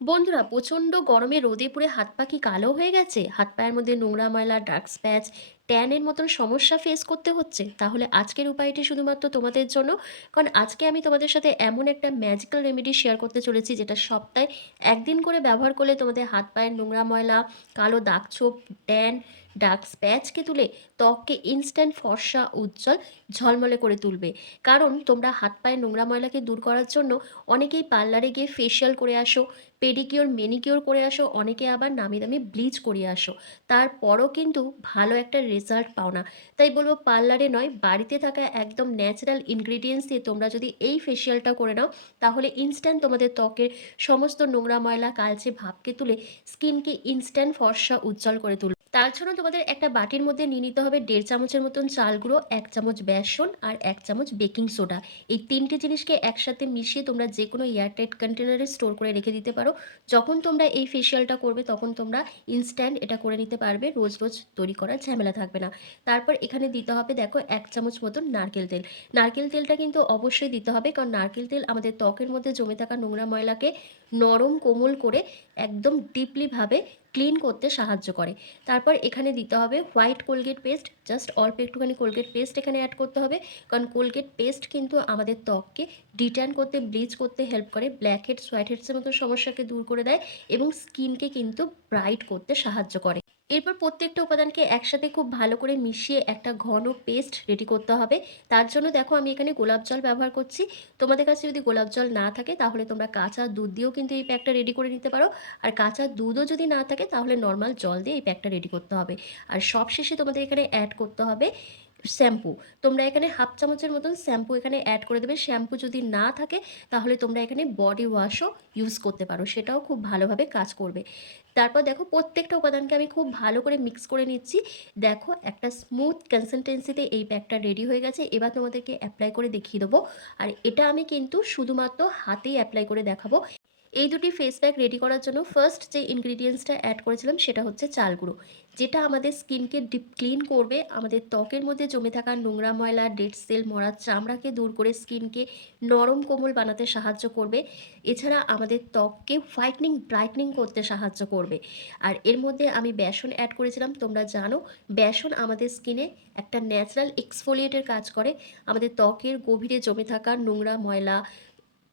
বন্ধুরা, প্রচণ্ড গরমে রোদে পুড়ে হাত পা কি কালো হয়ে গেছে? হাত পায়ের মধ্যে নোংরা ময়লা, ডার্ক স্প্যাচ, ট্যানের মতন সমস্যা ফেস করতে হচ্ছে? তাহলে আজকের উপায়টি শুধুমাত্র তোমাদের জন্য। কারণ আজকে আমি তোমাদের সাথে এমন একটা ম্যাজিক্যাল রেমেডি শেয়ার করতে চলেছি, যেটা সপ্তাহে একদিন করে ব্যবহার করলে তোমাদের হাত পায়ের নোংরা ময়লা, কালো দাগ-ছোপ, ট্যান, ডার্ক স্প্যাচকে তুলে ত্বককে ইনস্ট্যান্ট ফর্সা, উজ্জ্বল, ঝলমলে করে তুলবে। কারণ তোমরা হাত পায়ের নোংরা ময়লাকে দূর করার জন্য অনেকেই পার্লারে গিয়ে ফেসিয়াল করে আসো, পেডিকিওর, ম্যানিকিওর করে আসো, অনেকে আবার নামি দামি ব্লিচ করিয়ে আসো। তারপরও কিন্তু ভালো একটা রেজাল্ট পাও না। তাই বলব, পার্লারে নয়, বাড়িতে থাকা একদম ন্যাচারাল ইনগ্রিডিয়েন্টস দিয়ে তোমরা যদি এই ফেসিয়ালটা করে নাও, তাহলে ইনস্ট্যান্ট তোমাদের ত্বকের সমস্ত নোংরা ময়লা, কালচে ভাবকে তুলে স্কিনকে ইনস্ট্যান্ট ফর্সা, উজ্জ্বল করে তুলবে। তার জন্য তোমাদের একটা বাটির মধ্যে নিয়ে নিতে হবে 1.5 চামচের মতন চাল গুঁড়ো, 1 চামচ বেসন আর 1 চামচ বেকিং সোডা। এই 3টে জিনিসকে একসাথে মিশিয়ে তোমরা যেকোনো এয়ারটাইট কন্টেনারে স্টোর করে রেখে দিতে পারো। যখন তোমরা এই ফেসিয়ালটা করবে তখন তোমরা ইনস্ট্যান্ট এটা করে নিতে পারবে, রোজ রোজ তৈরি করার ঝামেলা থাকবে না। তারপর এখানে দিতে হবে দেখো 1 চামচ মতন নারকেল তেল। নারকেল তেলটা কিন্তু অবশ্যই দিতে হবে, কারণ নারকেল তেল আমাদের ত্বকের মধ্যে জমে থাকা নোংরা ময়লাকে নরম কোমল করে একদম ডিপলি ভাবে ক্লিন করতে সাহায্য করে। তারপর এখানে দিতে হবে হোয়াইট কোলগেট পেস্ট, জাস্ট অল্প একটুখানি কোলগেট পেস্ট এখানে অ্যাড করতে হবে। কারণ কোলগেট পেস্ট কিন্তু আমাদের ত্বককে ডিট্যান করতে, ব্লিচ করতে হেল্প করে, ব্ল্যাক হেডস, হোয়াইট হেডসের মতো সমস্যাকে দূর করে দেয় এবং স্কিনকে কিন্তু ব্রাইট করতে সাহায্য করে। এরপর প্রত্যেকটা উপাদানকে একসাথে খুব ভালো করে মিশিয়ে একটা ঘন পেস্ট রেডি করতে হবে। তার জন্য দেখো আমি এখানে গোলাপ জল ব্যবহার করছি। তোমাদের কাছে যদি গোলাপ জল না থাকে তাহলে তোমরা কাঁচা দুধ দিয়েও কিন্তু এই প্যাকটা রেডি করে নিতে পারো। আর কাঁচা দুধও যদি না থাকে তাহলে নর্মাল জল দিয়ে এই প্যাকটা রেডি করতে হবে। আর সবশেষে তোমাদের এখানে অ্যাড করতে হবে শ্যাম্পু। তোমরা এখানে হাফ চামচের মতন শ্যাম্পু এখানে অ্যাড করে দেবে। শ্যাম্পু যদি না থাকে তাহলে তোমরা এখানে বডি ওয়াশও ইউজ করতে পারো, সেটাও খুব ভালোভাবে কাজ করবে। তারপর দেখো প্রত্যেকটা উপাদানকে আমি খুব ভালো করে মিক্স করে নিচ্ছি। দেখো একটা স্মুথ কনসিস্টেন্সিতে এই প্যাকটা রেডি হয়ে গেছে। এবার তোমাদেরকে অ্যাপ্লাই করে দেখিয়ে দেবো। আর এটা আমি কিন্তু শুধুমাত্র হাতেই অ্যাপ্লাই করে দেখাবো। এই দুটি ফেস প্যাক রেডি করার জন্য ফার্স্ট যে ইনগ্রিডিয়েন্টসটা অ্যাড করেছিলাম সেটা হচ্ছে চাল গুঁড়ো, যেটা আমাদের স্কিনকে ডিপ ক্লিন করবে, আমাদের ত্বকের মধ্যে জমে থাকা নোংরা ময়লা, ডেড সেল, মরা চামড়াকে দূর করে স্কিনকে নরম কোমল বানাতে সাহায্য করবে। এছাড়া আমাদের ত্বককে হোয়াইটনিং, ব্রাইটনিং করতে সাহায্য করবে। আর এর মধ্যে আমি বেসন অ্যাড করেছিলাম। তোমরা জানো বেসন আমাদের স্কিনে একটা ন্যাচারাল এক্সফোলিয়েটের কাজ করে, আমাদের ত্বকের গভীরে জমে থাকা নোংরা ময়লা,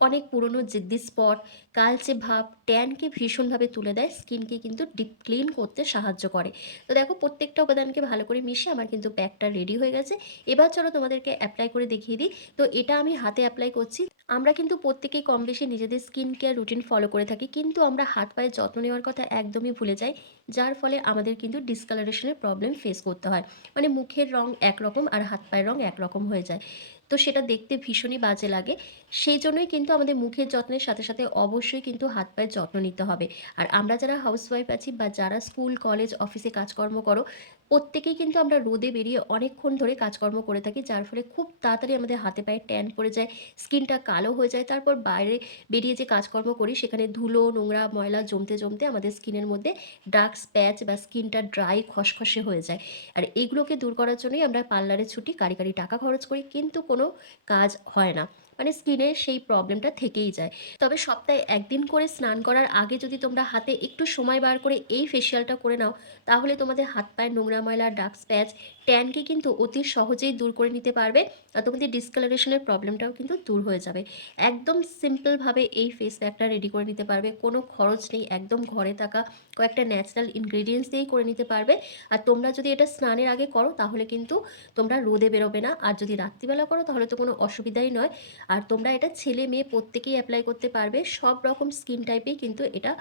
অনেক পুরনো জিদ্দি স্পট, কালচে ভাব, ট্যানকে ভীষণভাবে তুলে দেয়, স্কিনকে কিন্তু ডিপ ক্লিন করতে সাহায্য করে। তো দেখো প্রত্যেকটা উপাদানকে ভালো করে মিশিয়ে আমার কিন্তু প্যাকটা রেডি হয়ে গেছে। এবার চলো তোমাদেরকে অ্যাপ্লাই করে দেখিয়ে দিই। তো এটা আমি হাতে অ্যাপ্লাই করছি। আমরা কিন্তু প্রত্যেকেই কম বেশি নিজেদের স্কিন কেয়ার রুটিন ফলো করে থাকি, কিন্তু আমরা হাত পায়ের যত্ন নেওয়ার কথা একদমই ভুলে যাই, যার ফলে আমাদের কিন্তু ডিসকালারেশনের প্রবলেম ফেস করতে হয়। মানে মুখের রং একরকম আর হাত পায়ের রং একরকম হয়ে যায়, তো সেটা দেখতে ভীষণই বাজে লাগে। সেই জন্যই কিন্তু আমাদের মুখের যত্নের সাথে সাথে অবশ্যই কিন্তু হাত পায়ের যত্ন নিতে হবে। আর আমরা যারা হাউসওয়াইফ আছি বা যারা স্কুল, কলেজ, অফিসে কাজকর্ম করো, প্রত্যেকেই কিন্তু আমরা রোদে বেরিয়ে অনেকক্ষণ ধরে কাজকর্ম করে থাকি, যার ফলে খুব তাড়াতাড়ি আমাদের হাতে পায়ে ট্যান পড়ে যায়, স্কিনটা কালো হয়ে যায়। তারপর বাইরে বেরিয়ে যে কাজকর্ম করি সেখানে ধুলো, নোংরা, ময়লা জমতে জমতে আমাদের স্কিনের মধ্যে ডার্ক স্প্যাচ বা স্কিনটা ড্রাই, খসখসে হয়ে যায়। আর এইগুলোকে দূর করার জন্যই আমরা পার্লারে ছুটি, কারি কারি টাকা খরচ করি, কিন্তু কোনো কাজ হয় না। মানে স্কিনের সেই প্রবলেমটা থেকেই যায়। তবে সপ্তাহে একদিন করে স্নান করার আগে যদি তোমরা হাতে একটু সময় বার করে এই ফেসিয়ালটা করে নাও, তাহলে তোমাদের হাত পায়ের নোংরা ময়লা, ডার্ক স্প্যাচ, ট্যানকে কিন্তু অতি সহজেই দূর করে নিতে পারবে। আর তোমাদের ডিসকালারেশনের প্রবলেমটাও কিন্তু দূর হয়ে যাবে। একদম সিম্পলভাবে এই ফেস প্যাকটা রেডি করে নিতে পারবে, কোনো খরচ নেই, একদম ঘরে থাকা কয়েকটা ন্যাচারাল ইনগ্রিডিয়েন্টস দিয়েই করে নিতে পারবে। আর তোমরা যদি এটা স্নানের আগে করো তাহলে কিন্তু তোমরা রোদে বেরোবে না, আর যদি রাত্রিবেলা করো তাহলে তো কোনো অসুবিধাই নয়। আর তোমরা এটা ছেলে মেয়ে প্রত্যেকেই অ্যাপ্লাই করতে পারবে, সব রকম স্কিন টাইপেই কিন্তু এটা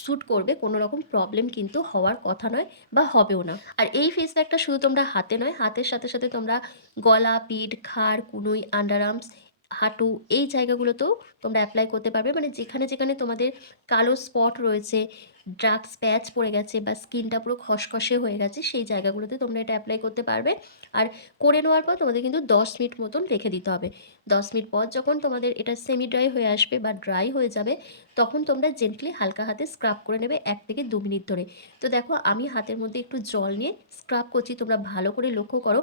স্যুট করবে, কোনো রকম প্রবলেম কিন্তু হওয়ার কথা নয় বা হবেও না। আর এই ফেস প্যাকটা শুধু তোমরা হাতে নয়, হাতের সাথে সাথে তোমরা গলা, পিঠ, ঘাড়, কনুই, আন্ডার আর্মস, হাঁটু, এই জায়গাগুলোতেও তোমরা অ্যাপ্লাই করতে পারবে। মানে যেখানে যেখানে তোমাদের কালো স্পট রয়েছে, ডার্ক স্প্যাচ পড়ে গেছে বা স্কিনটা পুরো খসখসে হয়ে গেছে, সেই জায়গাগুলোতে তোমরা এটা অ্যাপ্লাই করতে পারবে। আর করে নেওয়ার পর তোমাদের কিন্তু 10 মিনিট মতন রেখে দিতে হবে। 10 মিনিট পর যখন তোমাদের এটা সেমি ড্রাই হয়ে আসবে বা ড্রাই হয়ে যাবে, তখন তোমরা জেন্টলি হালকা হাতে স্ক্রাব করে নেবে 1 থেকে 2 মিনিট ধরে। তো দেখো আমি হাতের মধ্যে একটু জল নিয়ে স্ক্রাব করছি, তোমরা ভালো করে লক্ষ্য করো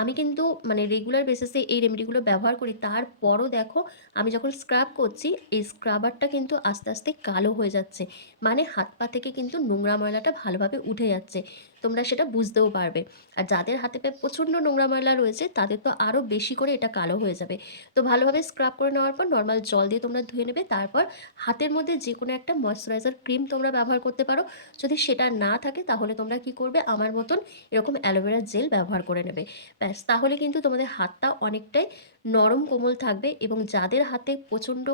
আমি কিন্তু মানে রেগুলার বেসিসে এই রেমেডিগুলো ব্যবহার করি। তারপরও দেখো আমি যখন স্ক্রাব করছি, এই স্ক্রাবারটা কিন্তু আস্তে, আস্তে কালো হয়ে যাচ্ছে। মানে হাত পা থেকে কিন্তু নোংরা ময়লাটা ভালোভাবে উঠে যাচ্ছে। তোমরা সেটা বুঝতেও পারবে। আর যাদের হাতে পায়ে প্রচণ্ড নোংরা ময়লা রয়েছে তাদের তো আরও বেশি করে এটা কালো হয়ে যাবে। তো ভালোভাবে স্ক্রাব করে নেওয়ার পর নর্মাল জল দিয়ে তোমরা ধুয়ে নেবে। তারপর হাতের মধ্যে যেকোনো একটা ময়েশ্চারাইজার ক্রিম তোমরা ব্যবহার করতে পারো। যদি সেটা না থাকে তাহলে তোমরা কি করবে, আমার মতন এরকম অ্যালোভেরা জেল ব্যবহার করে নেবে। ব্যাস, তাহলে কিন্তু তোমাদের হাতটা অনেকটাই নরম কোমল থাকবে। এবং যাদের হাতে প্রচণ্ড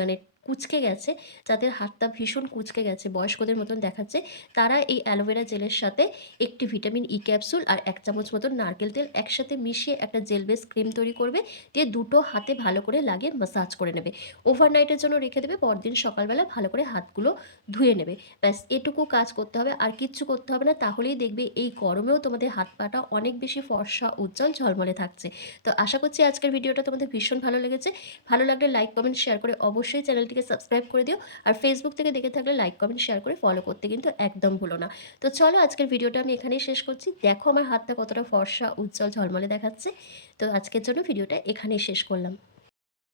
মানে কুঁচকে গেছে, যাদের হাতটা ভীষণ কুঁচকে গেছে, বয়স্কদের মতন দেখাচ্ছে, তারা এই অ্যালোভেরা জেলের সাথে একটি ভিটামিন ই ক্যাপসুল আর 1 চামচ মতন নারকেল তেল একসাথে মিশিয়ে একটা জেল বেস ক্রিম তৈরি করবে। দিয়ে দুটো হাতে ভালো করে লাগিয়ে মাসাজ করে নেবে। ওভারনাইটের জন্য রেখে দেবে, পরদিন সকালবেলা ভালো করে হাতগুলো ধুয়ে নেবে। ব্যাস, এটুকু কাজ করতে হবে, আর কিচ্ছু করতে হবে না। তাহলেই দেখবে এই গরমেও তোমাদের হাত পাটা অনেক বেশি ফর্সা, উজ্জ্বল, ঝলমলে থাকছে। তো আশা করছি আজকের ভিডিওটা তোমাদের ভীষণ ভালো লেগেছে। ভালো লাগলে লাইক, কমেন্ট, শেয়ার করে অবশ্যই চ্যানেলটিকে সাবস্ক্রাইব করে দিও। আর ফেসবুক থেকে দেখে থাকলে লাইক, কমেন্ট, শেয়ার করে ফলো করতে কিন্তু একদম ভুলো না। তো চলো আজকের ভিডিওটা আমি এখানেই শেষ করছি। দেখো আমার হাতটা কতটা ফর্সা, উজ্জ্বল, ঝলমলে দেখাচ্ছে। তো আজকের জন্য ভিডিওটা এখানেই শেষ করলাম।